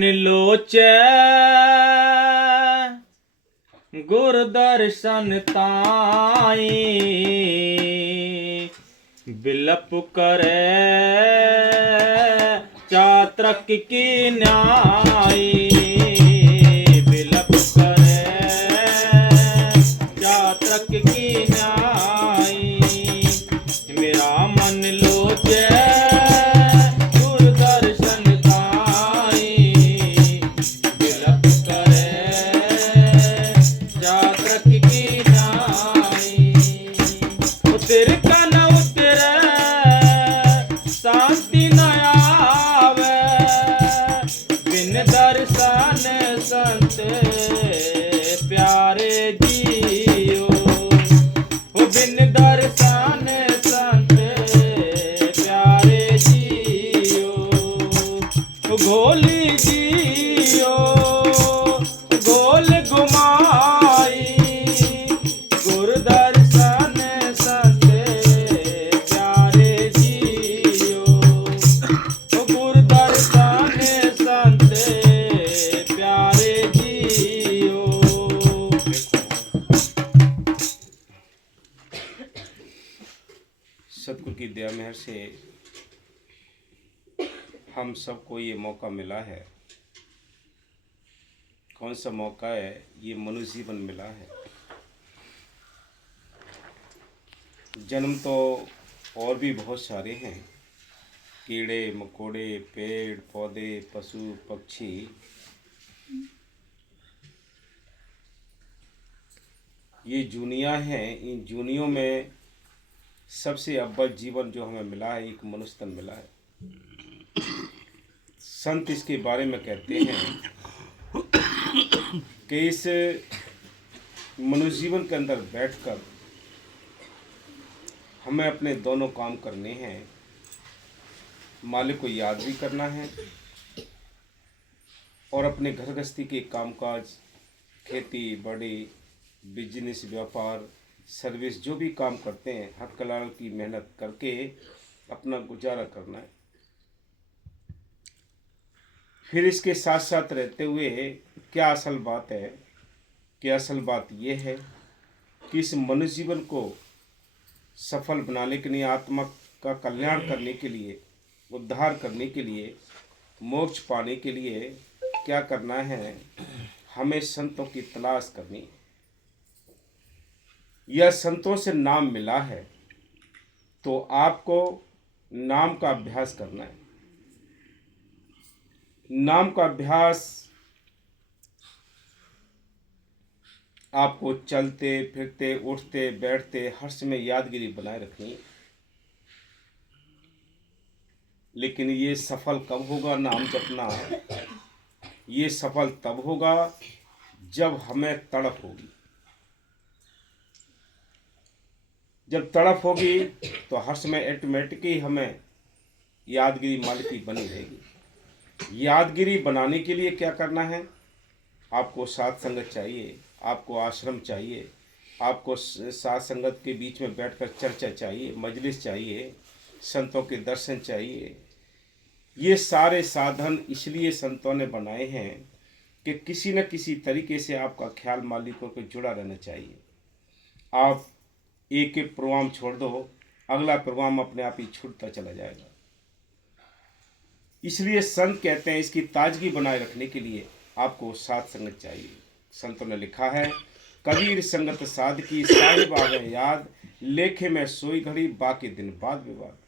लोचे गुर दर्शन ताई बिलप करे चात्रक की न्याई बिलप करे चात्रक की न्याई मेरा मन लोचे गुर दर्शन ताई बिलप करे चात्रक की न्याई उतर का न उतरे शांति न आवे बिन दर्शन संत प्यारे जियो ओ बिन दर्शन संत प्यारे जियो गोली जियो गोल घुमाई गुर दर्शन संत प्यारे जियो गुर दर्शन संत प्यारे जियो। सतगुरु की दया मेहर से हम सबको ये मौका मिला है। कौन सा मौका है? ये मनुष्य जीवन मिला है। जन्म तो और भी बहुत सारे हैं, कीड़े मकोड़े पेड़ पौधे पशु पक्षी। ये जूनियाँ हैं। इन जूनियों में सबसे अव्वल जीवन जो हमें मिला है एक मनुष्य तन मिला है। संत इसके बारे में कहते हैं कि इस मनुष्य जीवन के अंदर बैठकर हमें अपने दोनों काम करने हैं। मालिक को याद भी करना है और अपने घर गृहस्थी के कामकाज खेती बाड़ी बिजनेस व्यापार सर्विस जो भी काम करते हैं हक कलाल की मेहनत करके अपना गुजारा करना है। फिर इसके साथ साथ रहते हुए क्या असल बात है कि असल बात यह है कि इस मनुष्य जीवन को सफल बनाने के लिए आत्मा का कल्याण करने के लिए उद्धार करने के लिए मोक्ष पाने के लिए क्या करना है? हमें संतों की तलाश करनी है। यह संतों से नाम मिला है तो आपको नाम का अभ्यास करना है। नाम का अभ्यास आपको चलते फिरते उठते बैठते हर समय यादगिरी बनाए रखनी है। लेकिन ये सफल कब होगा नाम जपना? ये सफल तब होगा जब हमें तड़प होगी। जब तड़प होगी तो हर समय ऑटोमेटिकली हमें यादगिरी मालिक की बनी रहेगी। यादगिरी बनाने के लिए क्या करना है? आपको साथ संगत चाहिए, आपको आश्रम चाहिए, आपको साथ संगत के बीच में बैठकर चर्चा चाहिए, मजलिस चाहिए, संतों के दर्शन चाहिए। ये सारे साधन इसलिए संतों ने बनाए हैं कि किसी न किसी तरीके से आपका ख्याल मालिकों को जुड़ा रहना चाहिए। आप एक एक प्रोग्राम छोड़ दो, अगला प्रोग्राम अपने आप ही छूटता चला जाएगा। इसलिए संत कहते हैं इसकी ताजगी बनाए रखने के लिए आपको साथ संगत चाहिए। संतों ने लिखा है, कबीर संगत साध की साहिब आवे याद, लेखे में सोई घड़ी बाकी दिन बाद विवाद।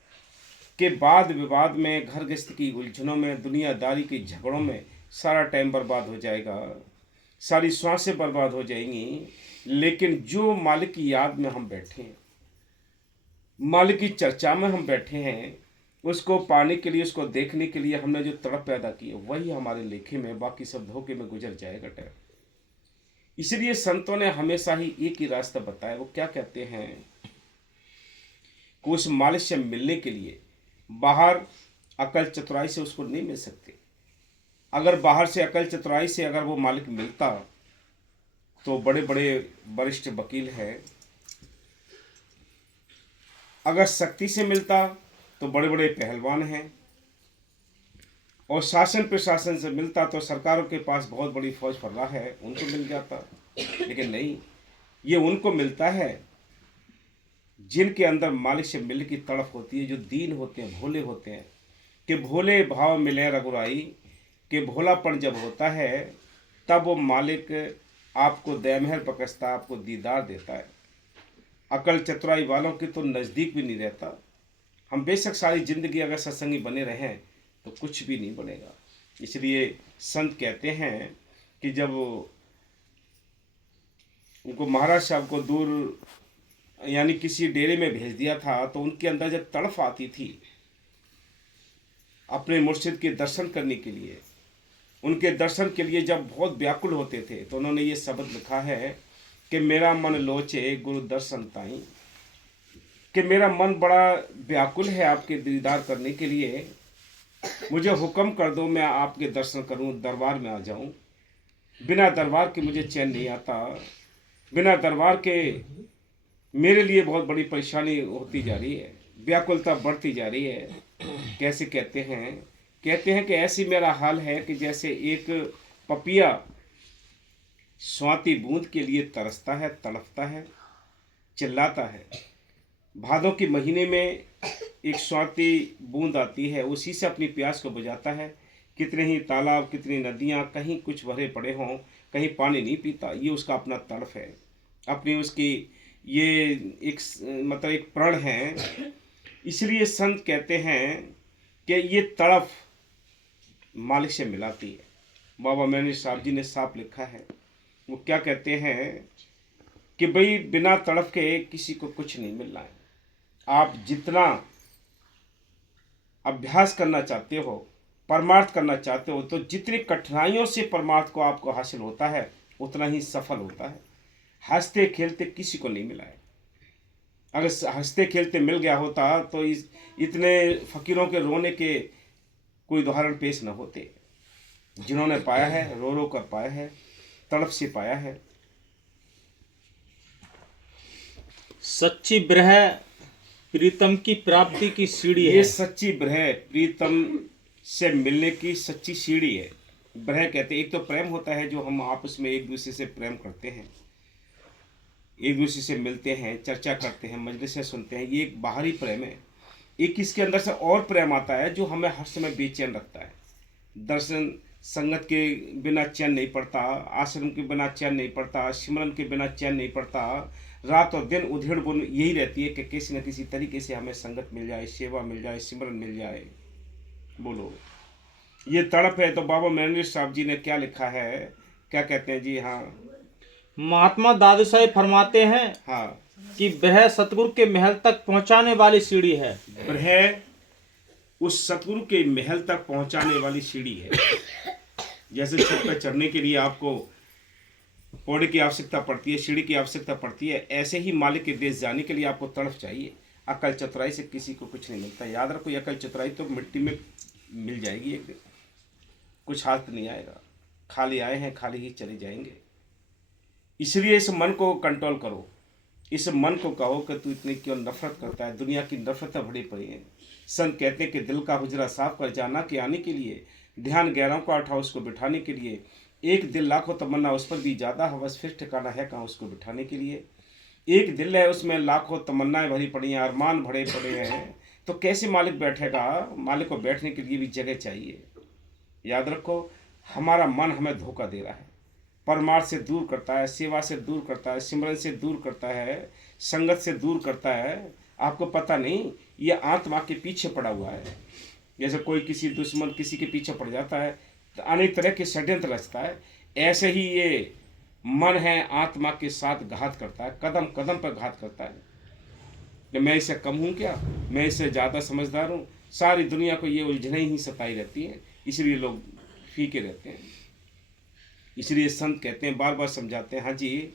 के बाद विवाद में घर गृहस्थ की उलझनों में दुनियादारी के झगड़ों में सारा टाइम बर्बाद हो जाएगा, सारी सांसें बर्बाद हो जाएंगी। लेकिन जो मालिक की याद में हम बैठे हैं, मालिक की चर्चा में हम बैठे हैं, उसको पाने के लिए उसको देखने के लिए हमने जो तड़प पैदा की है वही हमारे लेखे में, बाकी सब धोखे में गुजर जाएगा टाइम। इसलिए संतों ने हमेशा ही एक ही रास्ता बताया। वो क्या कहते हैं कि उस मालिक से मिलने के लिए बाहर अकल चतुराई से उसको नहीं मिल सकते। अगर बाहर से अकल चतुराई से अगर वो मालिक मिलता तो बड़े बड़े वरिष्ठ वकील हैं, अगर शक्ति से मिलता तो बड़े बड़े पहलवान हैं, और शासन प्रशासन से मिलता तो सरकारों के पास बहुत बड़ी फौज पर रहा है, उनको मिल जाता। लेकिन नहीं, ये उनको मिलता है जिनके अंदर मालिक से मिलने की तड़फ होती है, जो दीन होते हैं, भोले होते हैं। कि भोले भाव मिले रघुराई, कि भोलापन जब होता है तब वो मालिक आपको दयामहर बख्शता, आपको दीदार देता है। अकल चतुराई वालों के तो नज़दीक भी नहीं रहता। हम बेशक सारी ज़िंदगी अगर सत्संगी बने रहें तो कुछ भी नहीं बनेगा। इसलिए संत कहते हैं कि जब उनको महाराज साहब को दूर यानी किसी डेरे में भेज दिया था तो उनके अंदर जब तड़फ आती थी अपने मुर्शिद के दर्शन करने के लिए, उनके दर्शन के लिए जब बहुत व्याकुल होते थे, तो उन्होंने ये शब्द लिखा है कि मेरा मन लोचे गुरु दर्शन ताई, कि मेरा मन बड़ा व्याकुल है आपके दीदार करने के लिए, मुझे हुक्म कर दो मैं आपके दर्शन करूं, दरबार में आ जाऊं। बिना दरबार के मुझे चैन नहीं आता, बिना दरबार के मेरे लिए बहुत बड़ी परेशानी होती जा रही है, व्याकुलता बढ़ती जा रही है। कैसे कहते हैं कि ऐसी मेरा हाल है कि जैसे एक पपिया स्वाति बूंद के लिए तरसता है, तड़पता है, चिल्लाता है। भादों के महीने में एक स्वाति बूंद आती है, उसी से अपनी प्यास को बुझाता है। कितने ही तालाब, कितनी नदियाँ, कहीं कुछ भरे पड़े हों, कहीं पानी नहीं पीता। ये उसका अपना तड़फ है, अपनी उसकी ये एक मतलब एक प्रण है। इसलिए संत कहते हैं कि ये तड़फ मालिक से मिलाती है। बाबा मैनी साहब जी ने साफ लिखा है, वो क्या कहते हैं कि भाई बिना तड़फ के किसी को कुछ नहीं मिल रहा है। आप जितना अभ्यास करना चाहते हो, परमार्थ करना चाहते हो, तो जितनी कठिनाइयों से परमार्थ को आपको हासिल होता है उतना ही सफल होता है। हंसते खेलते किसी को नहीं मिला है। अगर हंसते खेलते मिल गया होता तो इतने फकीरों के रोने के कोई उदाहरण पेश न होते। जिन्होंने पाया है, रो रो कर पाया है, तड़प से पाया है। सच्ची ब्रह प्रीतम की प्राप्ति की सीढ़ी है। ये सच्ची ब्रह प्रीतम से मिलने की सच्ची सीढ़ी है। ब्रह कहते हैं, एक तो प्रेम होता है जो हम आपस में एक दूसरे से प्रेम करते हैं, एक दूसरे से मिलते हैं, चर्चा करते हैं, मजलिसें सुनते हैं, ये एक बाहरी प्रेम है। एक इसके अंदर से और प्रेम आता है जो हमें हर समय बेचैन रखता है। दर्शन संगत के बिना चैन नहीं पड़ता, आश्रम के बिना चैन नहीं पड़ता, सिमरन के बिना चैन नहीं पड़ता। रात और दिन उधेड़ बुन यही रहती है कि किसी न किसी तरीके से हमें संगत मिल जाए, सेवा मिल जाए, सिमरन मिल जाए। बोलो, ये तड़प है। तो बाबा मैनी साहब जी ने क्या लिखा है, क्या कहते हैं जी? हाँ, महात्मा दादू साहेब फरमाते हैं हाँ कि ब्रह सतगुरु के महल तक पहुंचाने वाली सीढ़ी है। ब्रह उस सतगुरु के महल तक पहुंचाने वाली सीढ़ी है। जैसे छत पर चढ़ने के लिए आपको पौड़े की आवश्यकता पड़ती है, सीढ़ी की आवश्यकता पड़ती है, ऐसे ही मालिक के देश जाने के लिए आपको तड़फ चाहिए। अकल चतुराई से किसी को कुछ नहीं मिलता। याद रखो, अकल चतुराई तो मिट्टी में मिल जाएगी एक दिन, कुछ हाथ नहीं आएगा। खाली आए हैं, खाली ही चले जाएंगे। इसलिए इस मन को कंट्रोल करो। इस मन को कहो कि तू इतनी क्यों नफरत करता है, दुनिया की नफरतें भरी पड़ी हैं। संत कहते हैं कि दिल का हुजरा साफ कर जाना के आने के लिए, ध्यान गहरों को उठाओ उसको बिठाने के लिए। एक दिल लाखों तमन्ना उस पर भी ज़्यादा हवस, फिर ठिकाना है कहाँ उसको बिठाने के लिए। एक दिल है उसमें लाखों तमन्नाएं भरी पड़ी हैं, अरमान भरे पड़े हैं, तो कैसे मालिक बैठेगा? मालिक को बैठने के लिए भी जगह चाहिए। याद रखो, हमारा मन हमें धोखा दे रहा है, परमार्थ से दूर करता है, सेवा से दूर करता है, सिमरन से दूर करता है, संगत से दूर करता है। आपको पता नहीं, ये आत्मा के पीछे पड़ा हुआ है। जैसे कोई किसी दुश्मन किसी के पीछे पड़ जाता है तो अनेक तरह के षड्यंत्र रचता है, ऐसे ही ये मन है आत्मा के साथ घात करता है, कदम कदम पर घात करता है। कि मैं इससे कम हूँ क्या, मैं इससे ज़्यादा समझदार हूँ? सारी दुनिया को ये उलझनें ही सताई रहती हैं, इसलिए लोग फीके रहते हैं। इसलिए संत कहते हैं, बार बार समझाते हैं। हाँ जी,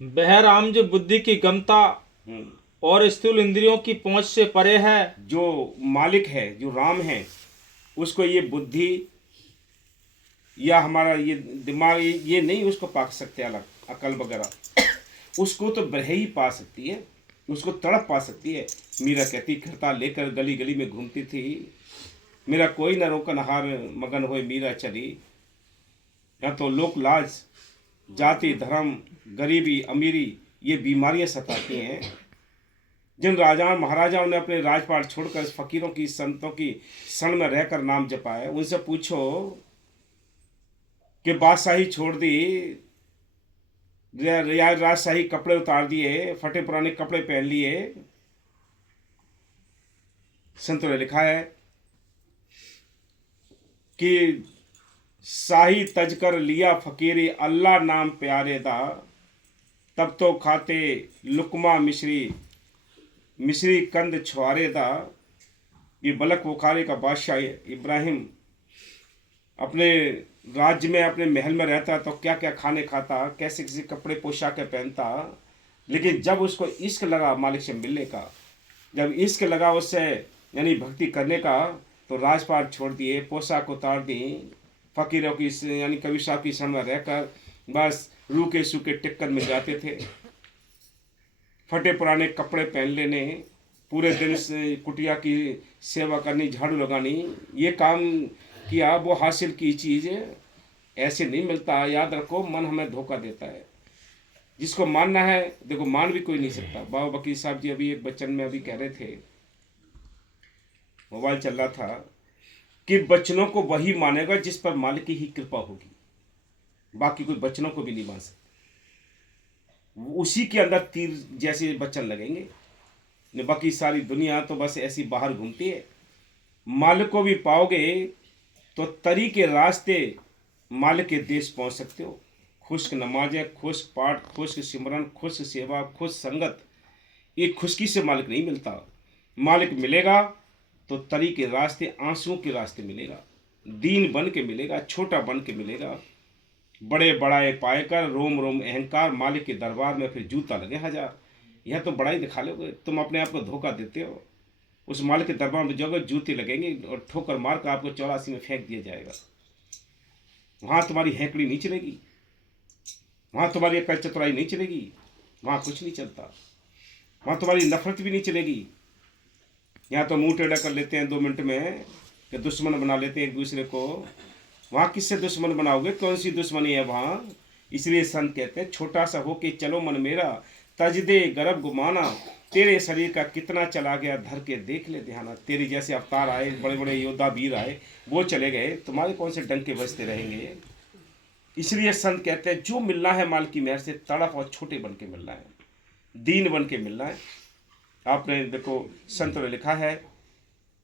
बहराम जो बुद्धि की गमता और स्थूल इंद्रियों की पहुंच से परे है। जो मालिक है, जो राम है, उसको ये बुद्धि या हमारा ये दिमाग ये नहीं उसको पा सकते अलग, अकल वगैरह। उसको तो ब्रह ही पा सकती है, उसको तड़प पा सकती है। मीरा कहती, खरता लेकर गली गली में घूमती थी, मेरा कोई न रोकन हार, मगन होए मीरा चली। या तो लोक लाज, जाति धर्म, गरीबी अमीरी, ये बीमारियां सताती हैं। जिन राजाओं महाराजाओं ने अपने राजपाट छोड़कर फकीरों की संतों की शरण में रहकर नाम जपा है, उनसे पूछो कि बादशाही छोड़ दी, राजशाही कपड़े उतार दिए, फटे पुराने कपड़े पहन लिए। संतों ने लिखा है कि शाही तज कर लिया फकीरी, अल्लाह नाम प्यारे दा, तब तो खाते लुकमा मिश्री, मिश्री कंद छुआरे दा। ये बलक बुखारी का बादशाह इब्राहिम अपने राज्य में अपने महल में रहता तो क्या क्या खाने खाता, कैसे कैसे कपड़े पोशाकें पहनता, लेकिन जब उसको इश्क लगा मालिक से मिलने का, जब इश्क लगा उससे यानी भक्ति करने का, तो राजपाट छोड़ दिए, पोशाक उतार दी, फकीरों की यानी कबीर साहब की शरण में रहकर बस रूखे सूखे टिक्कर में जाते थे। फटे पुराने कपड़े पहन लेने, पूरे दिन से कुटिया की सेवा करनी, झाड़ू लगानी, ये काम किया, वो हासिल की चीज़ ऐसे नहीं मिलता। याद रखो, मन हमें धोखा देता है। जिसको मानना है, देखो मान भी कोई नहीं सकता। बाबा वकील साहब जी अभी एक बच्चन में अभी कह रहे थे, मोबाइल चल रहा था, कि बच्चनों को वही मानेगा जिस पर मालिक की ही कृपा होगी, बाकी कोई बच्चनों को भी नहीं मान सकता। उसी के अंदर तीर जैसे बच्चन लगेंगे, बाकी सारी दुनिया तो बस ऐसी बाहर घूमती है। मालिक को भी पाओगे तो तरी के रास्ते मालिक के देश पहुंच सकते हो। खुश्क नमाजें, खुश्क पाठ, खुश्क सिमरन, खुश्क सेवा, खुश्क संगत, ये खुशकी से मालिक नहीं मिलता। मालिक मिलेगा तो तरी के रास्ते, आंसुओं के रास्ते मिलेगा, दीन बन के मिलेगा, छोटा बन के मिलेगा। बड़े बड़ाए पाएकर रोम रोम अहंकार, मालिक के दरबार में फिर जूता लगे हजार। यह तो बड़ाई दिखा लोगे, तुम अपने आप को धोखा देते हो। उस मालिक के दरबार में जाओगे, जूते लगेंगे और ठोकर मार कर आपको 84 में फेंक दिया जाएगा। वहाँ तुम्हारी हैंकड़ी नहीं चलेगी, वहाँ तुम्हारी अकल चतुराई नहीं चलेगी, वहाँ कुछ नहीं चलता। वहाँ तुम्हारी नफरत भी नहीं चलेगी। यहाँ तो मुंह टेढ़ा कर लेते हैं 2 मिनट में कि दुश्मन बना लेते हैं एक दूसरे को। वहाँ किससे दुश्मन बनाओगे, कौन सी दुश्मनी है वहाँ? इसलिए संत कहते हैं, छोटा सा हो के चलो मन मेरा, तज दे गर्भ गुमाना, तेरे शरीर का कितना चला गया धर के देख ले ध्याना। तेरे जैसे अवतार आए, बड़े बड़े योद्धा वीर आए, वो चले गए, तुम्हारे कौन से डंके बजते रहेंगे। इसलिए संत कहते हैं, जो मिलना है माल की मेहर से, तड़प और छोटे बन के मिलना है, दीन बन के मिलना है। आपने देखो संत ने लिखा है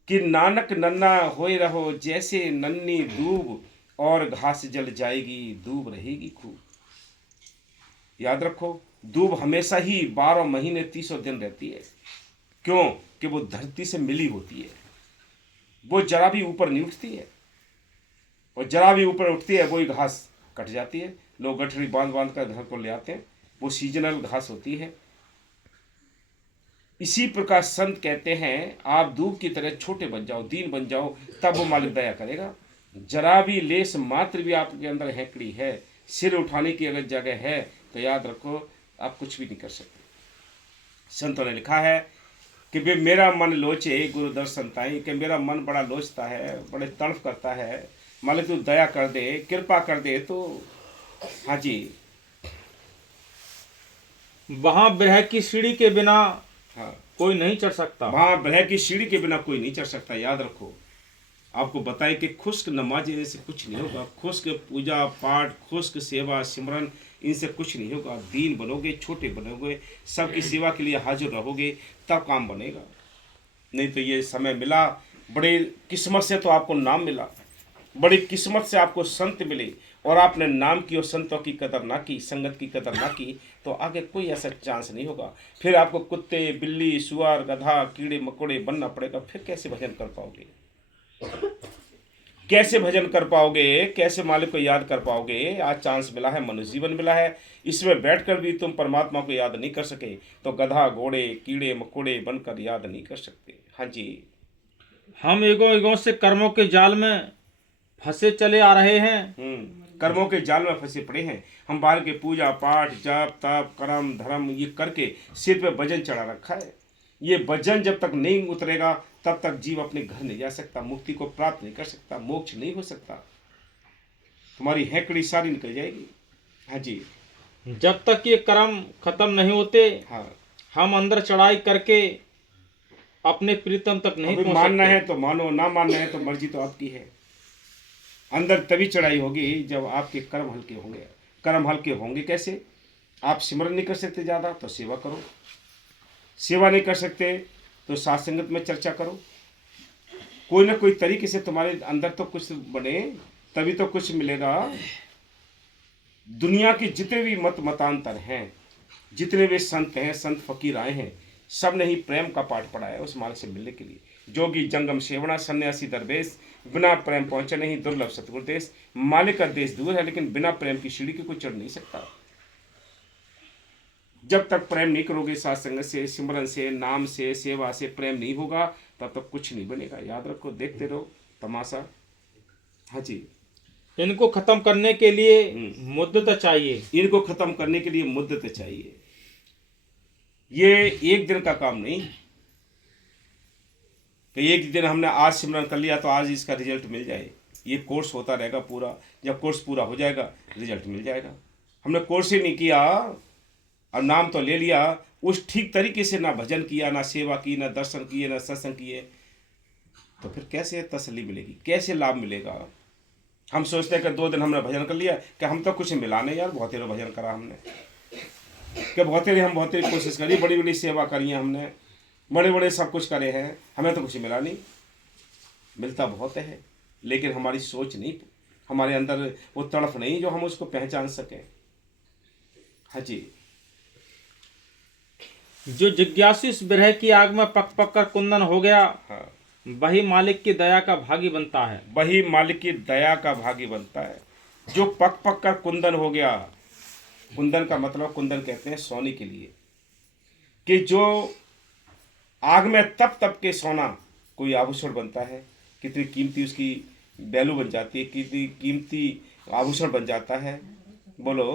कि नानक नन्ना होए रहो जैसे नन्नी दूब, और घास जल जाएगी दूब रहेगी खूब। याद रखो, दूब हमेशा ही 12 महीने 30 दिन रहती है। क्यों? कि वो धरती से मिली होती है, वो जरा भी ऊपर नहीं उठती है, और जरा भी ऊपर उठती है वही घास कट जाती है। लोग गठरी बांध बांध कर घर को ले आते हैं, वो सीजनल घास होती है। इसी प्रकार संत कहते हैं, आप दूब की तरह छोटे बन जाओ, दीन बन जाओ, तब वो मालिक दया करेगा। जरा भी लेस मात्र भी आपके अंदर हैकड़ी है, सिर उठाने की अगर जगह है, तो याद रखो आप कुछ भी नहीं कर सकते। संतों ने लिखा है कि वे मेरा मन लोचे गुरु दर्शन ताई, कि मेरा मन बड़ा लोचता है, बड़े तड़फ करता है, मालिक तू दया कर दे, कृपा कर दे। तो हाँ जी, वहां ब्रह की सीढ़ी के बिना हाँ, कोई नहीं चढ़ सकता। वहाँ ब्रह की सीढ़ी के बिना कोई नहीं चढ़ सकता। याद रखो, आपको बताए कि खुश्क नमाज से कुछ नहीं होगा, खुश्क पूजा पाठ, खुश्क सेवा सिमरन, इनसे कुछ नहीं होगा। दीन बनोगे, छोटे बनोगे, सबकी सेवा के लिए हाजिर रहोगे, तब काम बनेगा। नहीं तो ये समय मिला, बड़ी किस्मत से तो आपको नाम मिला, बड़ी किस्मत से आपको संत मिले, और आपने नाम की और संतों की कदर ना की, संगत की कदर ना की, तो आगे कोई ऐसा चांस नहीं होगा। फिर आपको कुत्ते बिल्ली सुअर गधा कीड़े मकोड़े बनना पड़ेगा। फिर कैसे भजन कर पाओगे, कैसे भजन कर पाओगे, कैसे मालिक को याद कर पाओगे? आज चांस मिला है, मनुष्य जीवन मिला है, इसमें बैठकर भी तुम परमात्मा को याद नहीं कर सके, तो गधा घोड़े कीड़े मकोड़े बनकर याद नहीं कर सकते। हाँ जी, हम ईगो से कर्मों के जाल में फंसे चले आ रहे हैं। कर्मों के जाल में फंसे पड़े हैं। हम बाहर के पूजा पाठ जप तप कर्म धर्म ये करके सिर पे वजन चढ़ा रखा है। ये वजन जब तक नहीं उतरेगा, तब तक जीव अपने घर नहीं जा सकता, मुक्ति को प्राप्त नहीं कर सकता, मोक्ष नहीं हो सकता। तुम्हारी हैकड़ी सारी निकल जाएगी। हाँ जी। जब तक ये कर्म खत्म नहीं होते, हाँ, हम अंदर चढ़ाई करके अपने प्रीतम तक नहीं अभी पहुंच मानना सकते। है तो मानो, ना मानना है तो मर्जी तो आपकी है। अंदर तभी चढ़ाई होगी जब आपके कर्म हल्के होंगे। कर्म हल्के होंगे कैसे? आप सिमरन नहीं कर सकते ज़्यादा तो सेवा करो, सेवा नहीं कर सकते तो साथ संगत में चर्चा करो। कोई ना कोई तरीके से तुम्हारे अंदर तो कुछ बने, तभी तो कुछ मिलेगा। दुनिया के जितने भी मतांतर हैं, जितने भी संत हैं, संत फकीर आए हैं, सब ने ही प्रेम का पाठ पढ़ा है उस मार्ग से मिलने के लिए। जोगी जंगम सेवना सन्यासी दरवेश, बिना प्रेम पहुंचे नहीं दुर्लभ सतगुरु देश। मालिक का देश दूर है लेकिन बिना प्रेम की सीढ़ी की कोई चढ़ नहीं सकता। जब तक प्रेम नहीं करोगे, साथ संगत से, सिमरन से, नाम से, सेवा से प्रेम नहीं होगा, तब तक कुछ नहीं बनेगा। याद रखो, देखते रहो तमाशा। हाँ जी। इनको खत्म करने के लिए मुद्दत चाहिए। इनको खत्म करने के लिए मुद्दत चाहिए। ये एक दिन का काम नहीं कि एक दिन हमने आज सिमरन कर लिया तो आज इसका रिजल्ट मिल जाए। ये कोर्स होता रहेगा पूरा। जब कोर्स पूरा हो जाएगा रिजल्ट मिल जाएगा। हमने कोर्स ही नहीं किया और नाम तो ले लिया, उस ठीक तरीके से ना भजन किया, ना सेवा की, ना दर्शन किए, ना सत्संग किए, तो फिर कैसे तसल्ली मिलेगी, कैसे लाभ मिलेगा? हम सोचते हैं कि 2 दिन हमने भजन कर लिया कि हम तो कुछ मिला नहीं यार, बहुत देर भजन करा हमने, कि बहुत देर हम बहुत देर कोशिश करी, बड़ी बड़ी सेवा करी है हमने, बड़े बड़े सब कुछ करे हैं, हमें तो कुछ मिला नहीं। मिलता बहुत है लेकिन हमारी सोच नहीं, हमारे अंदर वो तड़फ नहीं जो हम उसको पहचान सकें। हाँ जी। जो जिज्ञासु इस विरह की आग में पक पक कर कुंदन हो गया, हाँ, वही मालिक की दया का भागी बनता है। वही मालिक की दया का भागी बनता है। जो पक पक कर कुंदन हो गया, कुंदन का मतलब, कुंदन कहते हैं सोने के लिए, कि जो आग में तप तप के सोना कोई आभूषण बनता है, कितनी कीमती उसकी वैल्यू बन जाती है, कितनी कीमती आभूषण बन जाता है। बोलो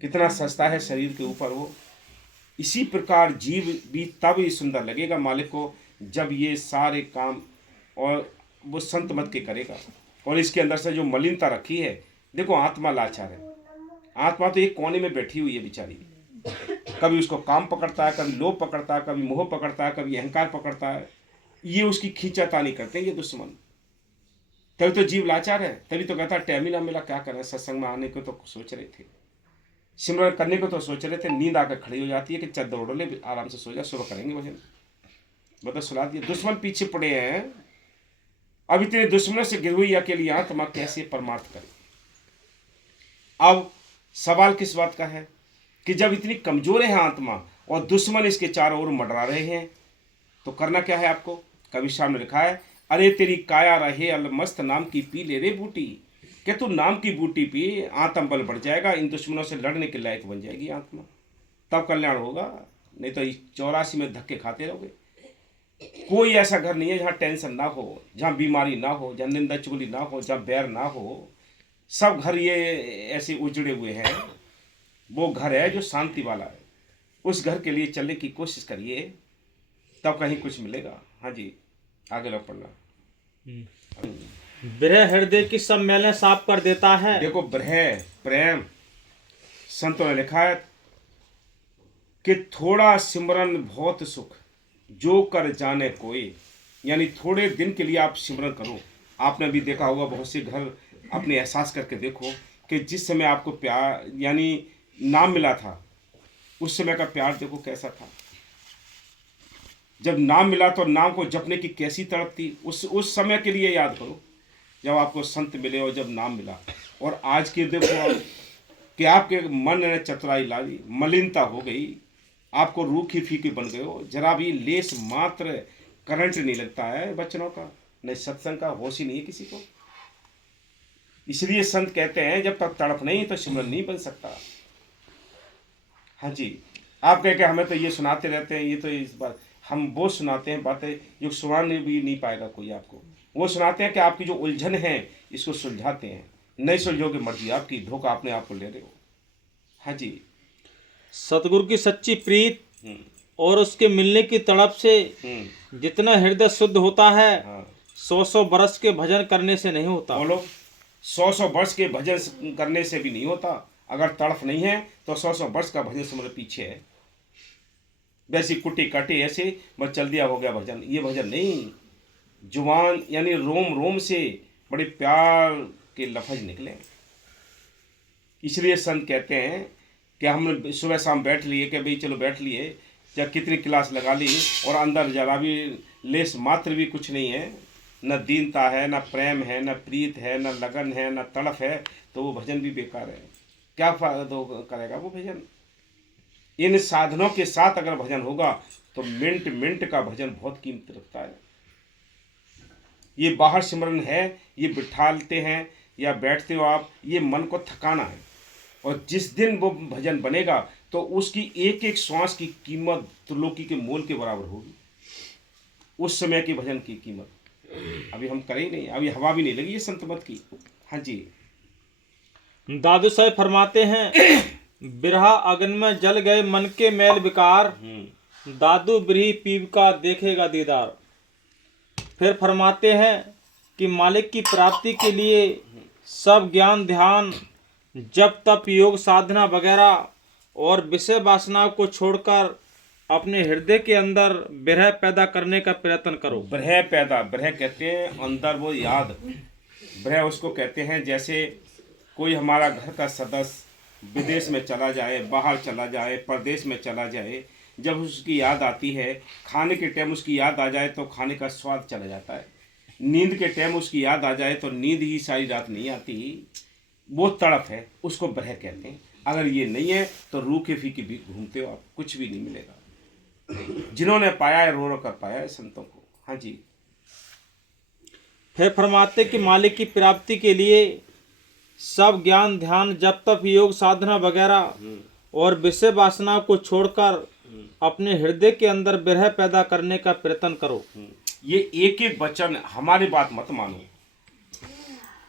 कितना सस्ता है शरीर के ऊपर वो। इसी प्रकार जीव भी तब ही सुंदर लगेगा मालिक को जब ये सारे काम और वो संत मत के करेगा। और इसके अंदर से जो मलिनता रखी है, देखो आत्मा लाचार है। आत्मा तो एक कोने में बैठी हुई है बेचारी, कभी उसको काम पकड़ता है, कभी लोभ पकड़ता है, कभी मोह पकड़ता है, कभी अहंकार पकड़ता है। ये उसकी खींचातानी करते हैं ये दुश्मन। तभी तो जीव लाचार है, तभी तो कहता टाइम ही ना मिला, क्या करें। सत्संग में आने को तो सोच रहे थे, सिमरन करने को तो सोच रहे थे, नींद आकर खड़ी हो जाती है कि चल दौड़ ले, आराम से सो जा, सुबह करेंगे भजन। मतलब सुला दिया, दुश्मन पीछे पड़े हैं। अब इतने दुश्मनों से घिरी हुई अकेली आत्मा कैसे परमार्थ करे? अब सवाल किस बात का है कि जब इतनी कमजोर है आत्मा और दुश्मन इसके चारों ओर मंडरा रहे हैं, तो करना क्या है आपको? कवि साहब ने लिखा है, अरे तेरी काया रहे अलमस्त नाम की पी ले रे बूटी। क्या तू नाम की बूटी पी, आत्म बल बढ़ जाएगा, इन दुश्मनों से लड़ने के लायक बन जाएगी आत्मा, तब कल्याण होगा। नहीं तो 84 में धक्के खाते रहोगे। कोई ऐसा घर नहीं है जहाँ टेंशन ना हो, जहाँ बीमारी ना हो, जहाँ निंदा चुगली ना हो, जहाँ बैर ना हो। सब घर ये ऐसे उजड़े हुए हैं। वो घर है जो शांति वाला है। उस घर के लिए चलने की कोशिश करिए, तब कहीं कुछ मिलेगा। हाँ जी, आगे लोग पढ़ना। विरह हृदय की सब मैलें साफ कर देता है। देखो विरह प्रेम, संतों ने लिखा है कि थोड़ा सिमरन बहुत सुख, जो कर जाने कोई। यानी थोड़े दिन के लिए आप सिमरन करो। आपने भी देखा होगा बहुत से घर, अपने एहसास करके देखो कि जिस समय आपको प्यार यानी नाम मिला था, उस समय का प्यार देखो कैसा था। जब नाम मिला तो नाम को जपने की कैसी तड़प थी। उस समय के लिए याद करो जब आपको संत मिले और जब नाम मिला। और आज के देखो कि आपके मन ने चतुराई ला दी, मलिनता हो गई, आपको रूखी फीकी बन गए हो। जरा भी लेस मात्र करंट नहीं लगता है बच्चों का, नहीं सत्संग का होश ही नहीं है किसी को। इसलिए संत कहते हैं जब तक तड़प नहीं तो सिमरन नहीं बन सकता। हाँ जी, आप कह के हमें तो ये सुनाते रहते हैं, ये तो इस बार हम वो सुनाते हैं बातें जो सुनाने भी नहीं पाएगा कोई आपको। वो सुनाते हैं कि आपकी जो उलझन है इसको सुलझाते हैं। नहीं सुलझोगे मर्जी आपकी, धोखा अपने आप को ले रहे हो। हाँ जी। सतगुरु की सच्ची प्रीत और उसके मिलने की तड़प से जितना हृदय शुद्ध होता है हाँ 100 वर्ष के भजन करने से नहीं होता। बोलो, 100 वर्ष के भजन करने से भी नहीं होता। अगर तड़फ नहीं है तो 100 वर्ष का भजन समझ पीछे है। वैसी कुटी काटी ऐसे बस चल दिया हो गया भजन, ये भजन नहीं। जुबान यानी रोम रोम से बड़े प्यार के लफ्ज निकले। इसलिए संत कहते हैं कि हम सुबह शाम बैठ लिए कि भाई चलो बैठ लिए, या कितनी क्लास लगा ली और अंदर जरा भी लेस मात्र भी कुछ नहीं है, न दीनता है, न प्रेम है, न प्रीत है, न लगन है, न तड़फ है, तो वो भजन भी बेकार है। क्या फायदा करेगा वो भजन। इन साधनों के साथ अगर भजन होगा तो मिनट मिनट का भजन बहुत कीमत रखता है। ये बाहर सिमरन है, ये बिठालते हैं या बैठते हो आप, ये मन को थकाना है। और जिस दिन वो भजन बनेगा तो उसकी एक एक श्वास की कीमत त्रिलोकी के मोल के बराबर होगी। उस समय की भजन की कीमत अभी हम करें ही नहीं, अभी हवा भी नहीं लगी ये संत मत की। हाँ जी। दादू साहब फरमाते हैं बिरहा अगन में जल गए मन के मैल विकार, दादू बिरही पीव का देखेगा दीदार। फिर फरमाते हैं कि मालिक की प्राप्ति के लिए सब ज्ञान ध्यान जप तप योग साधना वगैरह और विषय वासना को छोड़कर अपने हृदय के अंदर विरह पैदा करने का प्रयत्न करो। ब्रह पैदा, ब्रह कहते हैं अंदर वो याद, ब्रह उसको कहते हैं जैसे कोई हमारा घर का सदस्य विदेश में चला जाए, बाहर चला जाए, परदेश में चला जाए, जब उसकी याद आती है, खाने के टाइम उसकी याद आ जाए तो खाने का स्वाद चला जाता है, नींद के टाइम उसकी याद आ जाए तो नींद ही सारी रात नहीं आती, वो तड़प है, उसको ब्रह कहते हैं। अगर ये नहीं है तो रूखे फीके भी घूमते हो आप, कुछ भी नहीं मिलेगा। जिन्होंने पाया है रो रो कर पाया है संतों को। हाँ जी। फिर फरमाते कि मालिक की प्राप्ति के लिए सब ज्ञान ध्यान जप तप योग साधना वगैरह और विषय वासना को छोड़कर अपने हृदय के अंदर विरह पैदा करने का प्रयत्न करो। ये एक एक वचन हमारी बात मत मानो,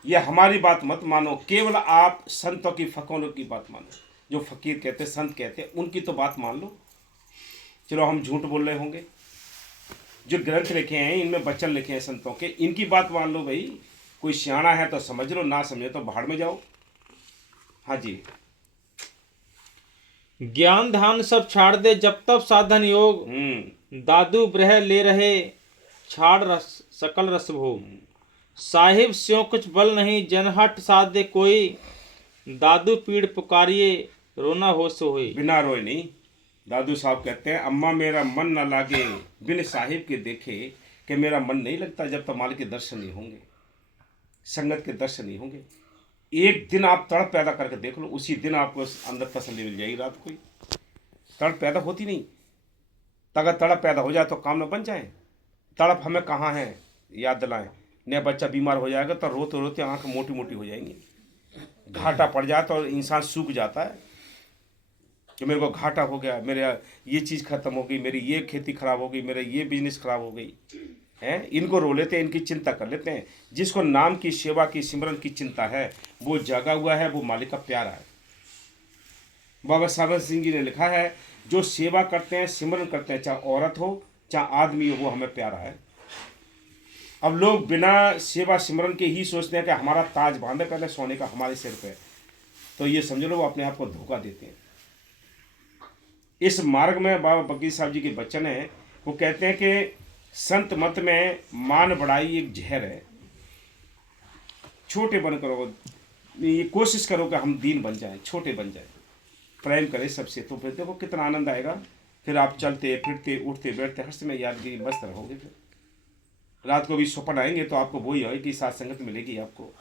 ये हमारी बात मत मानो, केवल आप संतों की फकीरों की बात मानो। जो फकीर कहते संत कहते उनकी तो बात मान लो। चलो हम झूठ बोल रहे होंगे, जो ग्रंथ लिखे हैं इनमें वचन लिखे हैं संतों के, इनकी बात मान लो भाई। कोई सियाना है तो समझ लो, ना समझे तो भाड़ में जाओ। हाँ जी। ज्ञान ध्यान सब छाड़ दे जब तब साधन योग, दादू ब्रह ले रहे छाड़ रस सकल रस भोग। साहिब स्यों कुछ बल नहीं जनहट साधे कोई, दादू पीड़ पुकारिए रोना हो सो होई। बिना रोए नहीं। दादू साहब कहते हैं अम्मा मेरा मन न लागे बिन साहिब के देखे, कि मेरा मन नहीं लगता जब तक मालिक के दर्शन नहीं होंगे, संगत के दर्शन नहीं होंगे। एक दिन आप तड़प पैदा करके देख लो, उसी दिन आपको अंदर तसल्ली मिल जाएगी। रात कोई तड़प पैदा होती नहीं, अगर तड़प पैदा हो जाए तो काम न बन जाए। तड़प हमें कहाँ है याद दिलाएं। नया बच्चा बीमार हो जाएगा तो रोते रोते आँख मोटी मोटी हो जाएंगी, घाटा पड़ जाए तो इंसान सूख जाता है कि मेरे को घाटा हो गया, मेरे ये चीज़ खत्म हो गई, मेरी ये खेती खराब हो गई, मेरा ये बिजनेस खराब हो गई है। इनको रो लेते हैं, इनकी चिंता कर लेते हैं। जिसको नाम की सेवा की सिमरन की चिंता है वो जागा हुआ है, वो मालिक का प्यारा है। बाबा सावन सिंह जी ने लिखा है जो सेवा करते हैं सिमरन करते हैं, चाहे औरत हो चाहे आदमी हो, वो हमें प्यारा है। अब लोग बिना सेवा सिमरन के ही सोचते हैं कि हमारा ताज बांधे पहले सोने का हमारे सिर पे, तो ये समझ लो वो अपने आप को धोखा देते हैं। इस मार्ग में बाबा फकीर साहब जी के वचन है, वो कहते हैं कि संत मत में मान बढ़ाई एक जहर है। छोटे बन करो, ये कोशिश करो कि हम दीन बन जाएं, छोटे बन जाएं, प्रेम करें सबसे, तो फिर देखो कितना आनंद आएगा। फिर आप चलते फिरते उठते बैठते हर समय यादगिरी मस्त रहोगे। फिर रात को भी स्वप्न आएंगे तो आपको वही है कि साथ संगत मिलेगी, आपको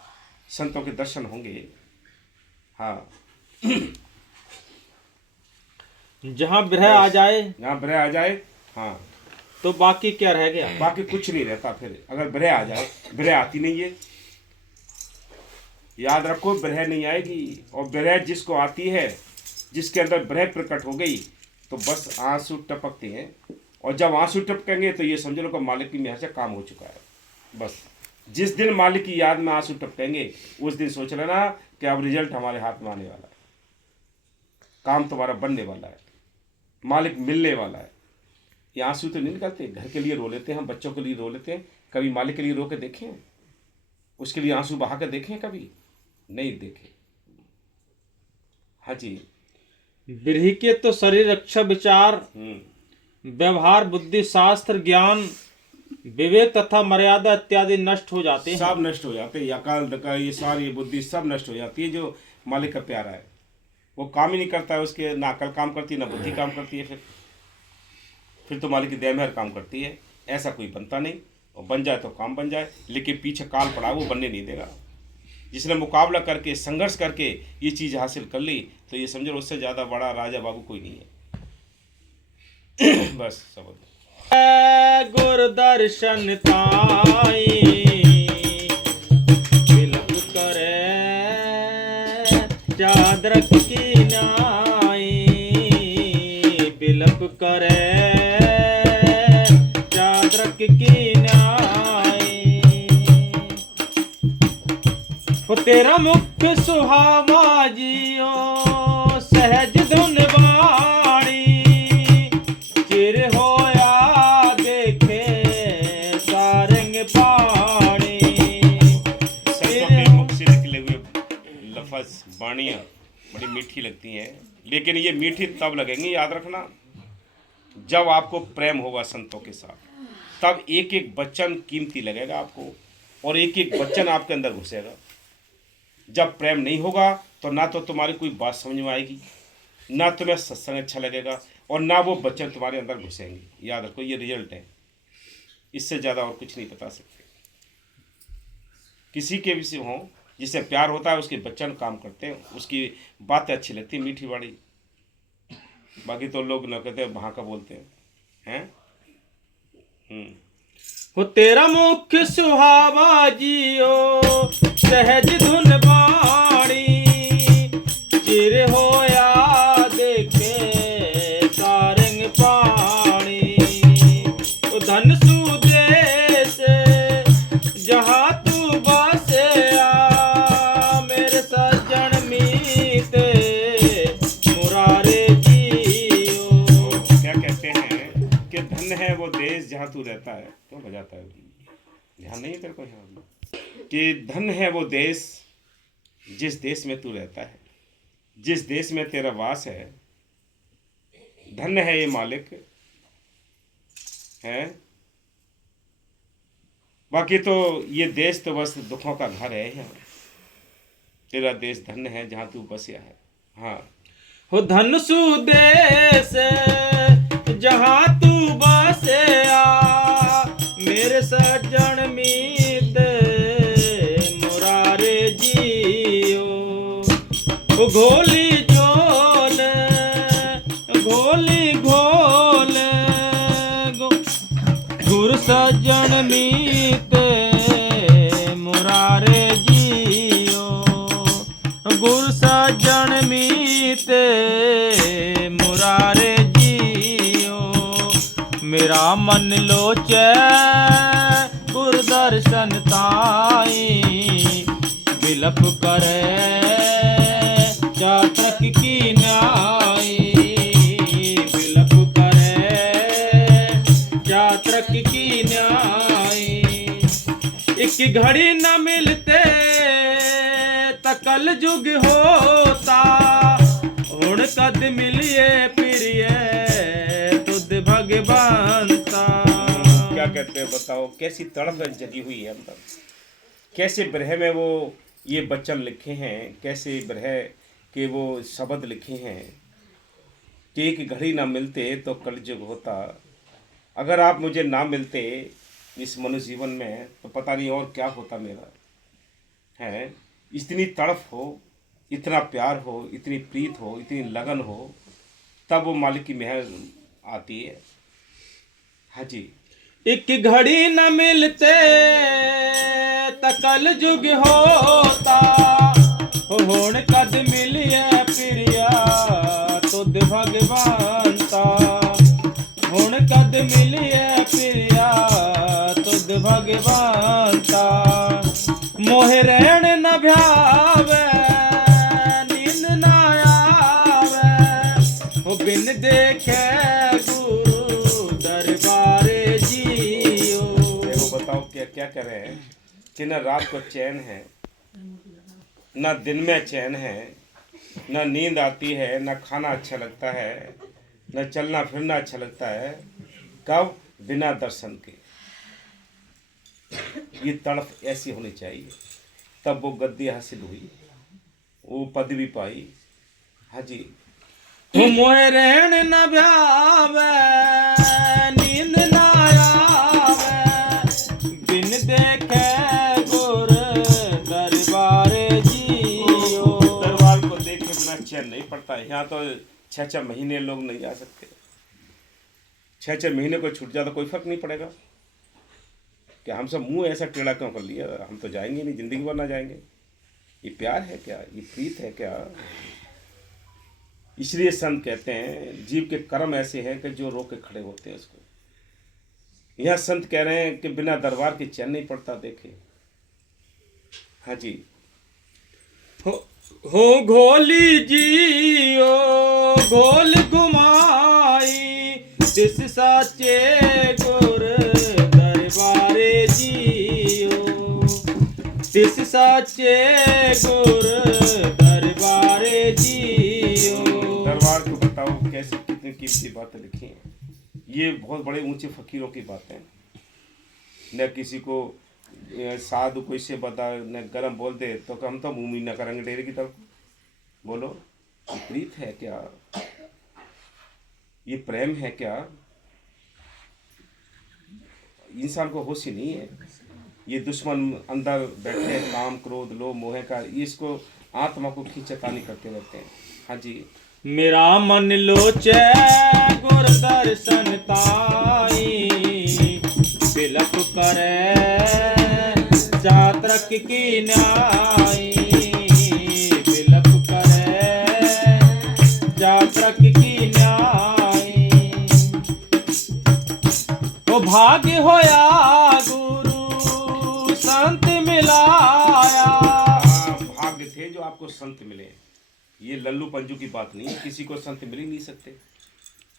संतों के दर्शन होंगे। हाँ। जहाँ विरह आ जाए, जहाँ विरह आ जाए, हाँ, तो बाकी क्या रह गया। बाकी कुछ नहीं रहता। फिर अगर विरह आ जाए, विरह आती नहीं है, याद रखो विरह नहीं आएगी। और विरह जिसको आती है, जिसके अंदर विरह प्रकट हो गई, तो बस आंसू टपकते हैं। और जब आंसू टपकेंगे तो ये समझ लो कि मालिक की मेहर से काम हो चुका है। बस जिस दिन मालिक की याद में आंसू टपकेंगे उस दिन सोच लेना कि अब रिजल्ट हमारे हाथ में आने वाला है, काम तुम्हारा बनने वाला है, मालिक मिलने वाला है। ये आंसू तो नहीं निकलते, घर के लिए रो लेते हैं हम, बच्चों के लिए रो लेते हैं, कभी मालिक के लिए रो के देखें, उसके लिए आंसू बहा कर देखें, कभी नहीं देखे। हाँ जी। बिरही के तो शरीर रक्षा विचार व्यवहार बुद्धि शास्त्र ज्ञान विवेक तथा मर्यादा इत्यादि नष्ट हो जाते हैं। सब नष्ट हो जाते हैं, ये अकाल दका ये सारी बुद्धि सब नष्ट हो जाती है। जो मालिक का प्यारा है वो काम ही नहीं करता है, उसके ना अकल काम करती है ना बुद्धि काम करती है, फिर तो मालिक की दया में हर काम करती है। ऐसा कोई बनता नहीं, और बन जाए तो काम बन जाए, लेकिन पीछे काल पड़ा वो बनने नहीं देगा। जिसने मुकाबला करके संघर्ष करके ये चीज़ हासिल कर ली तो ये समझो उससे ज़्यादा बड़ा राजा बाबू कोई नहीं है। बस सब गुरु दर्शन ताई बिलप करे चादर की नाई, बिलप करे चादर की नाई। वो तेरा मुख सुहावा जियो सहज धुन वाणी, चिर होया देखे सारंग पानी। संतों के मुख से निकले हुए लफ्ज वाणियाँ बड़ी मीठी लगती हैं, लेकिन ये मीठी तब लगेंगी, याद रखना, जब आपको प्रेम होगा संतों के साथ, तब एक एक वचन कीमती लगेगा आपको, और एक एक वचन आपके अंदर घुसेगा। जब प्रेम नहीं होगा तो ना तो तुम्हारी कोई बात समझ में आएगी, ना तुम्हें सत्संग अच्छा लगेगा, और ना वो वचन तुम्हारे अंदर घुसेंगे। याद रखो, ये रिजल्ट है, इससे ज़्यादा और कुछ नहीं बता सकते। किसी के भी से हों, जिससे प्यार होता है उसके वचन काम करते हैं, उसकी बातें अच्छी लगती है, मीठी बाड़ी। बाकी तो लोग न कहते हैं वहाँ का बोलते हैं। वो तेरा मुख सुहावा जियो सहज धुन वाणी, चिर होया देखे सारंग पानी। तो धन सुदेश जहाँ तू बसया, मेरे सज्जन मीते मुरारे जियो। क्या कहते हैं कि धन है वो देश जहाँ तू रहता है। क्यों बजाता है, ध्यान नहीं है तेरे को यहाँ, कि धन है वो देश जिस देश में तू रहता है, जिस देश में तेरा वास है। धन्य है ये मालिक है। बाकी तो ये देश तो बस दुखों का घर है यहाँ। तेरा देश धन्य है जहाँ तू बसया है। हाँ, हो धन सुदेश जहाँ तू बसया, मेरे सज्जन मीत मुरारे जियो। वो घोली झोल घोली घोल गुर सज्जन मीत मुरारे जियो। गुर सज्जन मीत मुरारे जियो। मेरा मन लोचे गुर दर्शन ताई, बिलप करे चातक की न्याई, बिलप करे चातक की न्याई। एक घड़ी न मिलते तकल जुग होता, हुण कद मिलिए प्रिय तुद भगवंता। क्या कहते हैं बताओ, कैसी तड़प जगी हुई है अंदर, कैसे ब्रह में वो ये वचन लिखे हैं, कैसे ब्रह के वो शब्द लिखे हैं कि एक घड़ी ना मिलते तो कलयुग होता। अगर आप मुझे ना मिलते इस मनुष्य जीवन में तो पता नहीं और क्या होता मेरा है। इतनी तड़प हो, इतना प्यार हो, इतनी प्रीत हो, इतनी लगन हो, तब वो मालिक की मेहर आती है। हाँ जी। एक घड़ी न मिलते तकल जुग होता, हुण कद मिलिए प्रिया तुद भगवंता। हुण कद मिलिए प्रिया तुद भगवंता। मोह रहन न भ्यावे नींद न आवे, बिन देखे गुरु दर्शन कह रहे हैं कि न रात को चैन है, न दिन में चैन है, न नींद आती है, न खाना अच्छा लगता है, न चलना फिरना अच्छा लगता है। कब? बिना दर्शन के। ये तड़फ ऐसी होनी चाहिए, तब वो गद्दी हासिल हुई, वो पदवी पाई। हाँ जी। मोहे रहन न भावे, नींद न आवे, बिन देखे गुर दरबार जियो। दरबार को देख के बिना चैन नहीं पड़ता है। यहाँ तो 6-6 महीने लोग नहीं आ सकते। 6-6 महीने को छूट जाए तो कोई फर्क नहीं पड़ेगा कि हम सब मुंह ऐसा टेढ़ा क्यों कर लिया, हम तो जाएंगे नहीं, जिंदगी भर ना जाएंगे। ये प्यार है क्या? ये प्रीत है क्या? इसलिए संत कहते हैं जीव के कर्म ऐसे हैं कि जो रोक के खड़े होते हैं उसको। यहाँ संत कह रहे हैं कि बिना दरबार के चैन नहीं पड़ता। देखे। हाँ जी। हो घोली जियो घोल घुमाई, तिस साचे गुर दरबारे जियो, तिस साचे गुर दरबारे जियो। दरबार को बताओ कैसे कितनी कीमती बातें लिखी हैं। ये बहुत बड़े ऊंचे फकीरों की बातें हैं। न किसी को साधु कोई से बता न गरम बोल दे तो हम तो मुंह ही न करेंगे डेरे की तरफ। बोलो, ये प्रीत है क्या? ये प्रेम है क्या? इंसान को होश ही नहीं है। ये दुश्मन अंदर बैठे काम क्रोध लोभ मोह का, ये इसको आत्मा को खींचतानी करते रहते हैं। हाँ जी। मेरा मन लोचे गुर दर्शन ताई, बिलप करे जात्रक की न्याई, बिलप करे जात्रक की न्याई। ओ भाग्य होया गुरु संत मिलाया। भाग्य थे जो आपको संत मिले। ये लल्लू पंजू की बात नहीं है, किसी को संत मिल ही नहीं सकते।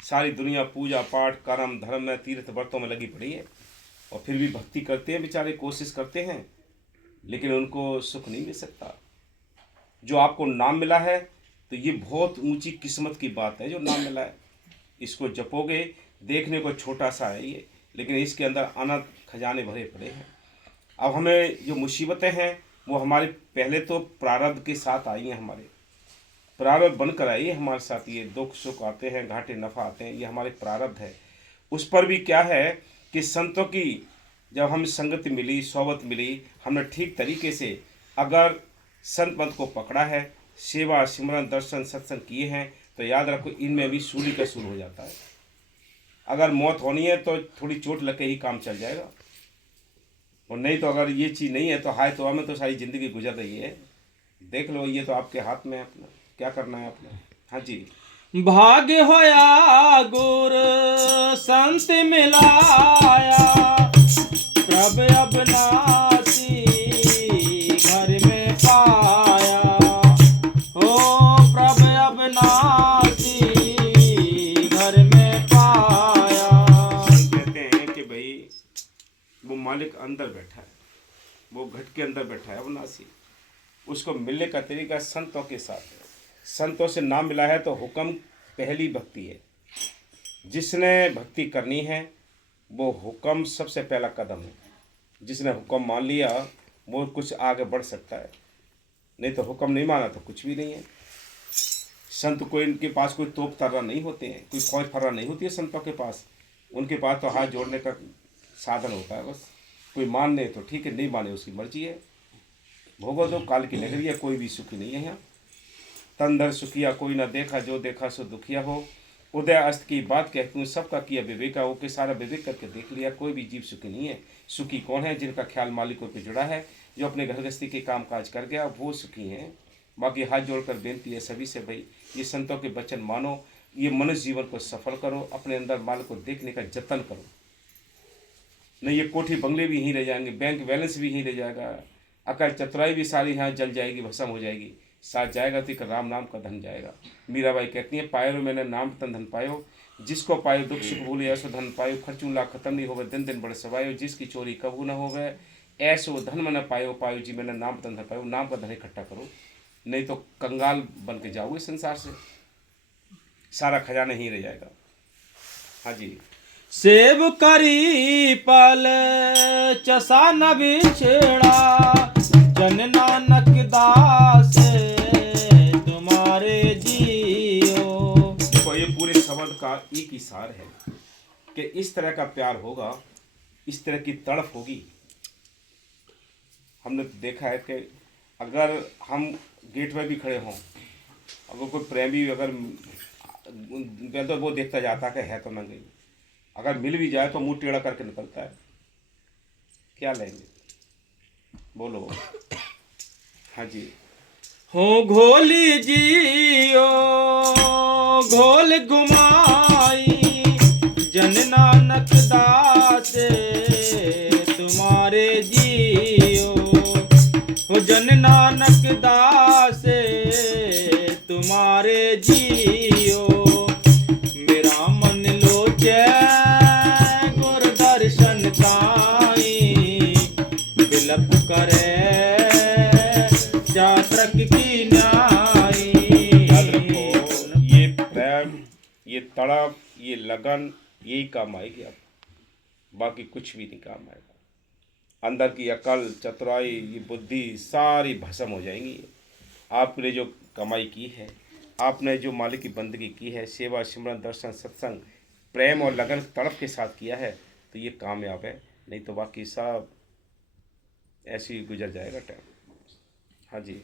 सारी दुनिया पूजा पाठ कर्म धर्म में तीर्थ व्रतों में लगी पड़ी है और फिर भी भक्ति करते हैं बेचारे, कोशिश करते हैं, लेकिन उनको सुख नहीं मिल सकता। जो आपको नाम मिला है तो ये बहुत ऊंची किस्मत की बात है जो नाम मिला है। इसको जपोगे, देखने को छोटा सा है ये, लेकिन इसके अंदर अनंत खजाने भरे पड़े हैं। अब हमें जो मुसीबतें हैं वो हमारे पहले तो प्रारब्ध के साथ आई हैं। हमारे प्रारब्ध बनकर आई है हमारे साथ। ये दुख सुख आते हैं, घाटे नफा आते हैं, ये हमारे प्रारब्ध है। उस पर भी क्या है कि संतों की जब हमें संगति मिली, सोबत मिली, हमने ठीक तरीके से अगर संत पंथ को पकड़ा है, सेवा सिमरन दर्शन सत्संग किए हैं, तो याद रखो इनमें भी सूली का सूल हो जाता है। अगर मौत होनी है तो थोड़ी चोट लग के ही काम चल जाएगा, और नहीं तो अगर ये चीज़ नहीं है तो हाय तो हमें तो सारी ज़िंदगी गुजर रही है। देख लो, ये तो आपके हाथ में है अपना, क्या करना है आपने। हाँ जी। भाग्य होया गुर संत मिलाया, प्रभ अबनासी घर में पाया। ओ प्रभ अबनासी घर में पाया। कहते हैं कि भाई वो मालिक अंदर बैठा है, वो घट के अंदर बैठा है अविनाशी। उसको मिलने का तरीका संतों के साथ है। संतों से नाम मिला है तो हुक्म पहली भक्ति है। जिसने भक्ति करनी है वो हुक्म सबसे पहला कदम है। जिसने हुक्म मान लिया वो कुछ आगे बढ़ सकता है, नहीं तो हुक्म नहीं माना तो कुछ भी नहीं है। संत कोई इनके पास कोई तोप तर्रा नहीं होते हैं, कोई फौज फर्रा नहीं होती है संतों के पास। उनके पास तो हाथ जोड़ने का साधन होता है बस। कोई मानने तो ठीक है, नहीं माने उसकी मर्जी है। भोगो दो काल की नगरी है, कोई भी सुखी नहीं है यहाँ। तन धर सुखिया कोई ना देखा, जो देखा सो दुखिया हो। उदय अस्त की बात कहती हूँ, सबका किया विवेका। ओके, सारा विवेक करके देख लिया, कोई भी जीव सुखी नहीं है। सुखी कौन है? जिनका ख्याल मालिकों पे जुड़ा है, जो अपने घर गृहस्थी के काम काज कर गया, वो सुखी हैं। बाकी हाथ जोड़कर बेनती है सभी से, भाई ये संतों के वचन मानो, ये मनुष्य जीवन को सफल करो, अपने अंदर माल को देखने का जतन करो। नहीं ये कोठी बंगले भी यहीं रह जाएंगे, बैंक बैलेंस भी यहीं रह जाएगा, अकल चतुराई भी सारी यहाँ जल जाएगी, भस्म हो जाएगी। साथ जाएगा तो एक राम नाम का धन जाएगा। मीराबाई कहती है, पायो मैंने नाम तन धन पायो, जिसको पायो दुख सुख भूले ऐसो धन पायो। खर्चू लाख खत्म नहीं होवे, दिन दिन बड़े सवायो, जिसकी चोरी कबू न होवे, ऐसो धन मन पायो पायो जी मैंने नाम धन पायो, नाम का धन इकट्ठा करो, नहीं तो कंगाल बन के जाओगे संसार से, सारा खजाना ही रह जाएगा। हाँ जी। सेब करी पल चसा न बिछड़ा, जन नानक दास तुम्हारे जियो। देखो ये पूरे शब्द का एक ही सार है कि इस तरह का प्यार होगा, इस तरह की तड़प होगी। हमने देखा है कि अगर हम गेट में भी खड़े हों, अगर कोई प्रेमी अगर तो वो देखता जाता है कि है तो नंगे, अगर मिल भी जाए तो मुंह टेढ़ा करके निकलता है। क्या लेंगे बोलो। हाँ जी। हो घोली जियो घोल घुमाई, जन नानक दास तुम्हारे जियो। हो जन नानक दास तुम्हारे जियो। मेरा मन लोचे गुर दर्शन ताई, बिलप करे जातक की न्याई। याद रखो ये प्रेम, ये तड़प, ये लगन यही काम आएगी अब, बाकी कुछ भी नहीं काम आएगा। अंदर की अकल चतुराई ये बुद्धि सारी भस्म हो जाएंगी। आपने जो कमाई की है, आपने जो मालिक की बंदगी की है, सेवा सिमरन दर्शन सत्संग प्रेम और लगन तड़प के साथ किया है, तो ये कामयाब है, नहीं तो बाकी सब ऐसे ही गुजर जाएगा टाइम। हाँ जी,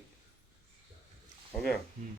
हो गया।